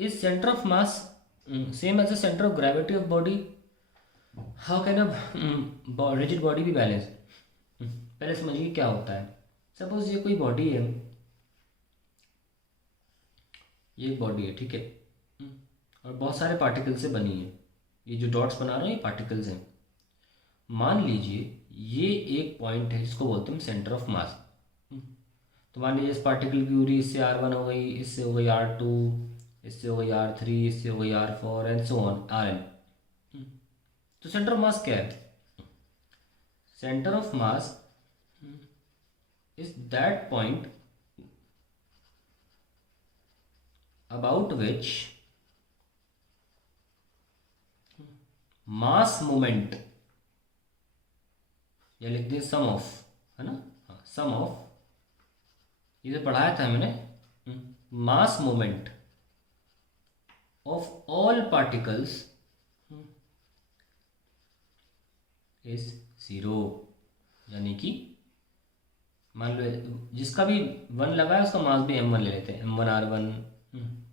Is centre of mass same as the centre of gravity of body? How can a rigid body be balance? पहले समझिए क्या होता है। Suppose ये कोई बॉडी है, ये एक बॉडी है, ठीक है, और बहुत सारे पार्टिकल से बनी है। ये जो डॉट्स बना रहे हैं ये पार्टिकल्स हैं। मान लीजिए ये एक पॉइंट है जिसको बोलते हैं सेंटर ऑफ मास। तो मान लीजिए इस पार्टिकल की दूरी इससे r1 हो गई, इससे हो गई r2, इससे हो गई r3, इससे हो गई r4 and so on rn। तो सेंटर ऑफ मास क्या है? Centre of mass is that point about which mass moment, या लिख दें सम ऑफ, है ना, हाँ सम ऑफ, ये पढ़ाया था मैंने, मास moment of all particles is zero. यानी कि मान लो जिसका भी वन लगा है उसका मास भी m1 ले लेते हैं, m1r1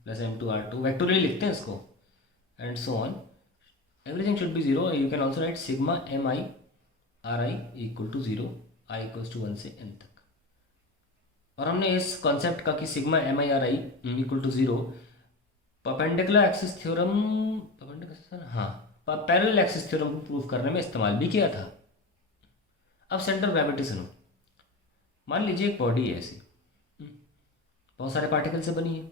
प्लस m2r2, वेक्टोरियल लिखते हैं इसको, and so on, everything should be zero. You can also write sigma m i r i equal to zero, i equal to 1 से n तक। और हमने इस कॉन्सेप्ट का कि sigma m i r i equal to zero perpendicular axis theorem, हाँ parallel axis theorem को prove करने में इस्तेमाल भी किया था। अब सेंटर ग्रेविटी सुनो। मान लीजिए एक बॉडी है ऐसी, बहुत सारे पार्टिकल से बनी है।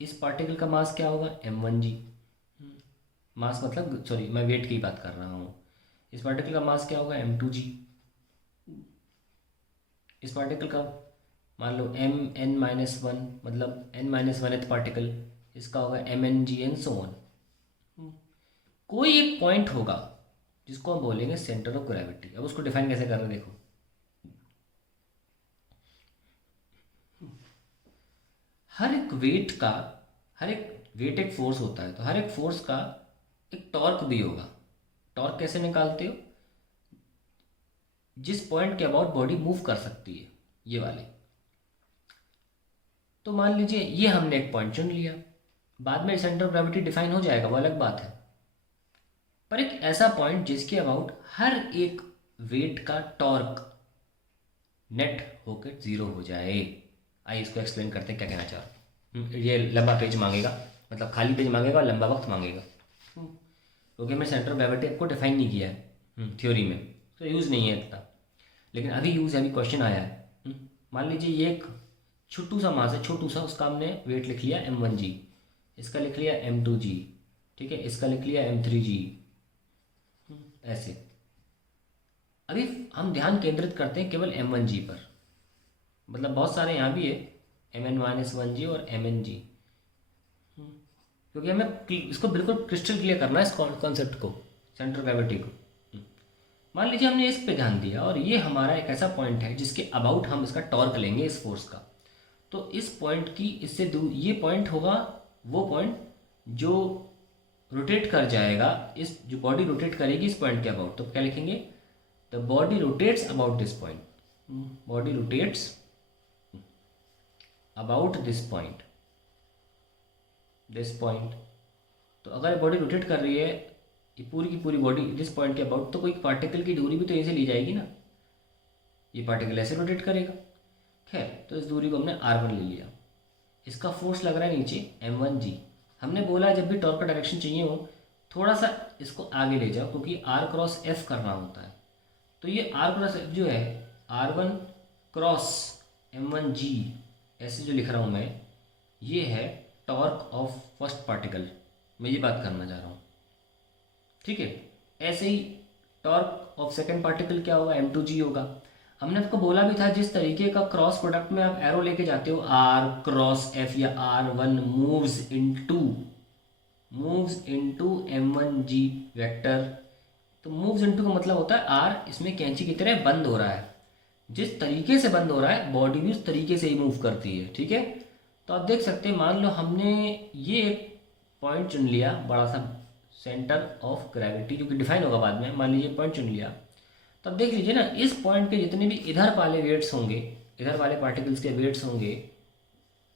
इस पार्टिकल का मास क्या होगा? m1g। मास मतलब सॉरी मैं वेट की बात कर रहा हूँ। इस पार्टिकल का मास क्या होगा? m2g। इस पार्टिकल का मान लो mn-1 मतलब n-1th पार्टिकल, इसका होगा mng एंड सो ऑन। कोई एक पॉइंट होगा जिसको हम बोलेंगे सेंटर ऑफ ग्रेविटी। अब उसको डिफाइन कैसे करना देखो। हर एक वेट एक फोर्स होता है, तो हर एक फोर्स का एक टॉर्क भी होगा। टॉर्क कैसे निकालते हो? जिस पॉइंट के अबाउट बॉडी मूव कर सकती है, ये वाले। तो मान लीजिए ये हमने एक पॉइंट चुन लिया, बाद में सेंटर ऑफ ग्रेविटी डिफाइन हो जाएगा, वो अलग बात है। पर एक ऐसा पॉइंट जिसके अबाउट हर एक वेट का टॉर्क नेट होकर जीरो हो जाए। आइए इसको एक्सप्लेन करते हैं क्या कहना चाह रहा हूँ। ये लंबा पेज मांगेगा, मतलब खाली पेज मांगेगा और लंबा वक्त मांगेगा, क्योंकि मैं सेंटर ऑफ ग्रेविटी आपको डिफाइन नहीं किया है थ्योरी में, तो यूज़ नहीं है इतना। लेकिन अभी यूज़ है, अभी क्वेश्चन आया है। मान लीजिए ये एक छोटू सा मास है, छोटू सा, उसका हमने वेट लिख लिया m1g, इसका लिख लिया m2g, ठीक है, इसका लिख लिया m3g, ऐसे। अभी हम ध्यान केंद्रित करते हैं केवल m1g पर, मतलब बहुत सारे यहाँ भी है mn-1g और mng, क्योंकि हमें इसको बिल्कुल क्रिस्टल क्लियर करना है इस कॉन्सेप्ट को, सेंटर ग्रेविटी को। मान लीजिए हमने इस पे ध्यान दिया और ये हमारा एक ऐसा पॉइंट है जिसके अबाउट हम इसका टॉर्क लेंगे इस फोर्स का। तो इस पॉइंट की इससे दूर ये पॉइंट होगा वो पॉइंट जो रोटेट कर जाएगा, इस जो बॉडी रोटेट करेगी इस पॉइंट के अबाउट। तो क्या लिखेंगे? The body rotates about this point, body rotates about this point, this point. तो अगर बॉडी रोटेट कर रही है ये पूरी की पूरी बॉडी दिस पॉइंट के अबाउट, तो कोई पार्टिकल की दूरी भी तो यहीं से ली जाएगी ना, ये पार्टिकल ऐसे रोटेट करेगा। खैर, तो इस दूरी को हमने r1 ले लिया, इसका फोर्स लग रहा है नीचे m1g। हमने बोला जब भी टॉर्क का डायरेक्शन चाहिए हो थोड़ा सा इसको आगे ले जाओ, क्योंकि r क्रॉस f करना होता है। तो ये r क्रॉस f जो है r1 क्रॉस m1g, ऐसे जो लिख रहा हूँ मैं, ये है टॉर्क ऑफ फर्स्ट पार्टिकल, मैं ये बात करना चाह रहा हूँ, ठीक है। ऐसे ही टॉर्क ऑफ सेकेंड पार्टिकल क्या होगा? m2g होगा। हमने आपको बोला भी था जिस तरीके का क्रॉस प्रोडक्ट में आप एरो लेके जाते हो, r क्रॉस f या r1 moves into m1g vector. तो मूव्स इनटू का मतलब होता है r इसमें कैंची की तरह बंद हो रहा है, जिस तरीके से बंद हो रहा है बॉडी भी उस तरीके से ही मूव करती है, ठीक है। तो आप देख सकते हैं, मान लो हमने ये एक पॉइंट चुन लिया बड़ा सा, सेंटर ऑफ ग्रेविटी, जो कि डिफाइन होगा बाद में। मान लीजिए पॉइंट चुन लिया, तो अब देख लीजिए ना, इस पॉइंट के जितने भी इधर वाले वेट्स होंगे, इधर वाले पार्टिकल्स के वेट्स होंगे,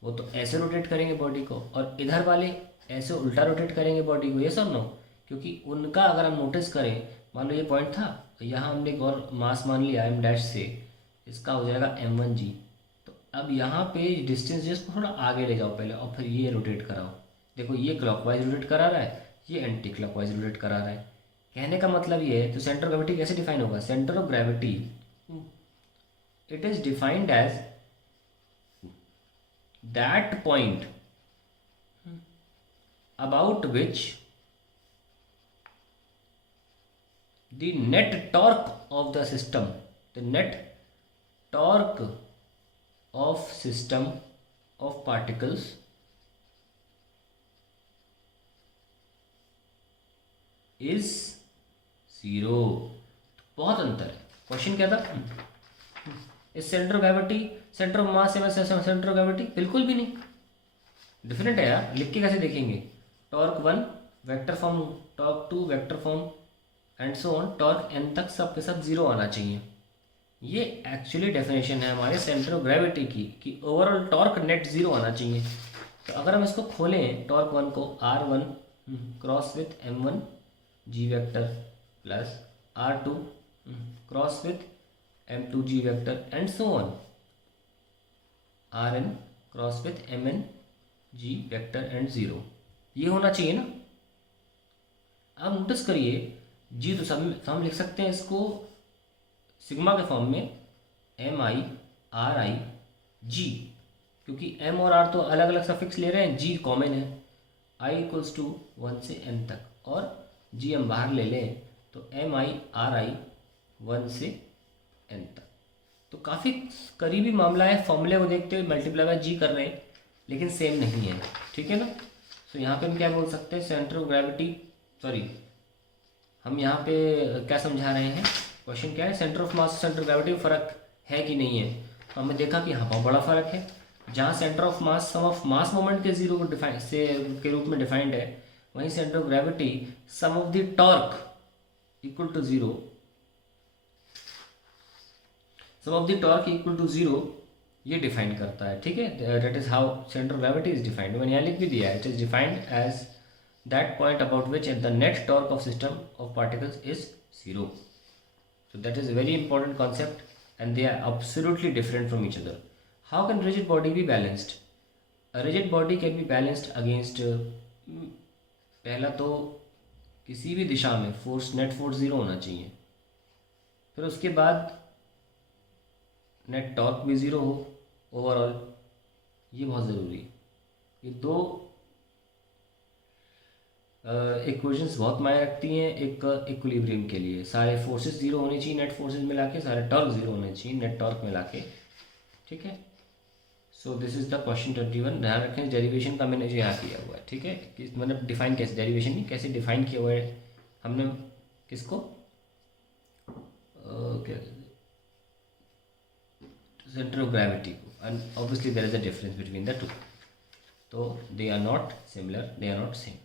वो तो ऐसे रोटेट करेंगे बॉडी को, और इधर वाले ऐसे उल्टा रोटेट करेंगे बॉडी को, ये सब नो। क्योंकि उनका अगर हम नोटिस करें, मान लो ये पॉइंट था, तो यहाँ हमने एक और मास मान लिया m डैश से, इसका हो जाएगा m1g। तो अब यहाँ पे डिस्टेंस जिसको थोड़ा आगे ले जाओ पहले, और फिर ये रोटेट कराओ। देखो ये क्लॉकवाइज रोटेट करा रहा है, ये एंटी क्लॉकवाइज रोटेट करा रहा है। कहने का मतलब ये है, तो सेंटर ऑफ ग्रेविटी कैसे डिफाइन होगा? Centre of gravity it is defined as that point about which the net torque of the system, the net torque of system of particles is zero। बहुत अंतर है। क्वेश्चन क्या था? इस centre of gravity, centre of मास है centre of gravity? बिल्कुल भी नहीं, डिफरेंट है यार। लिख के कैसे देखेंगे? Torque 1 vector form, torque 2 vector form, and so on, torque n तक सब के सब जीरो आना चाहिए। ये एक्चुअली डेफिनेशन है हमारे सेंटर ऑफ ग्रेविटी की, कि ओवरऑल टॉर्क नेट जीरो आना चाहिए। तो अगर हम इसको खोलें, टॉर्क 1 को r1 cross with m1 g vector plus r2 cross with m2 g vector and so on, rn cross with mn g vector and zero, ये होना चाहिए ना। आप नोटिस करिए जी, तो सब हम लिख सकते हैं इसको सिग्मा के फॉर्म में एम आई आर आई जी, क्योंकि एम और आर तो अलग अलग सफिक्स ले रहे हैं, जी कॉमन है। आई इक्वल्स टू 1 से n तक, और जी हम बाहर ले लें तो एम आई आर आई 1 से n तक। तो काफ़ी करीबी मामला है, फॉर्मूले को देखते हुए मल्टीप्लाई बाय जी कर रहे हैं, लेकिन सेम नहीं है, ठीक है ना। तो यहाँ पे हम क्या बोल सकते हैं? सेंटर ऑफ ग्रेविटी, सॉरी हम यहाँ पे क्या समझा रहे हैं? क्वेश्चन क्या है? Centre of mass centre of gravity में फ़र्क है कि नहीं है? तो हमने देखा कि हाँ बहुत बड़ा फ़र्क है। जहाँ centre of mass sum of mass moment के जीरो को डिफाइन से के रूप में डिफाइंड है, वहीं centre of gravity sum of the torque equal to zero, sum of the torque equal to zero, ये डिफाइन करता है, ठीक है। That is how centre of gravity is defined. मैंने यहाँ लिख भी दिया है, it is defined as that point about which the net torque of system of particles is zero. So that is a very important concept, and they are absolutely different from each other. How can rigid body be balanced? A rigid body can be balanced against पहला तो किसी भी दिशा में force, net force zero होना चाहिए। फिर उसके बाद नेट टॉर्क भी ज़ीरो हो ओवरऑल, ये बहुत ज़रूरी है। ये दो इक्वेशंस बहुत मायने रखती हैं एक इक्विलिब्रियम के लिए। सारे फोर्सेस ज़ीरो होने चाहिए, नेट फोर्सेस मिला के, सारे टॉर्क ज़ीरो होने चाहिए, नेट टॉर्क मिला के, ठीक है। So this is the question 21। ध्यान रखें डेरिवेशन का मैंने जो यहाँ किया हुआ है, ठीक है, कि मतलब डिफाइन कैसे, डेरिवेशन नहीं, कैसे डिफाइन किया हुआ है हमने किसको, क्या सेंटर ऑफ ग्रेविटी को। And obviously there is a difference between the two, तो they are not similar, they are not same.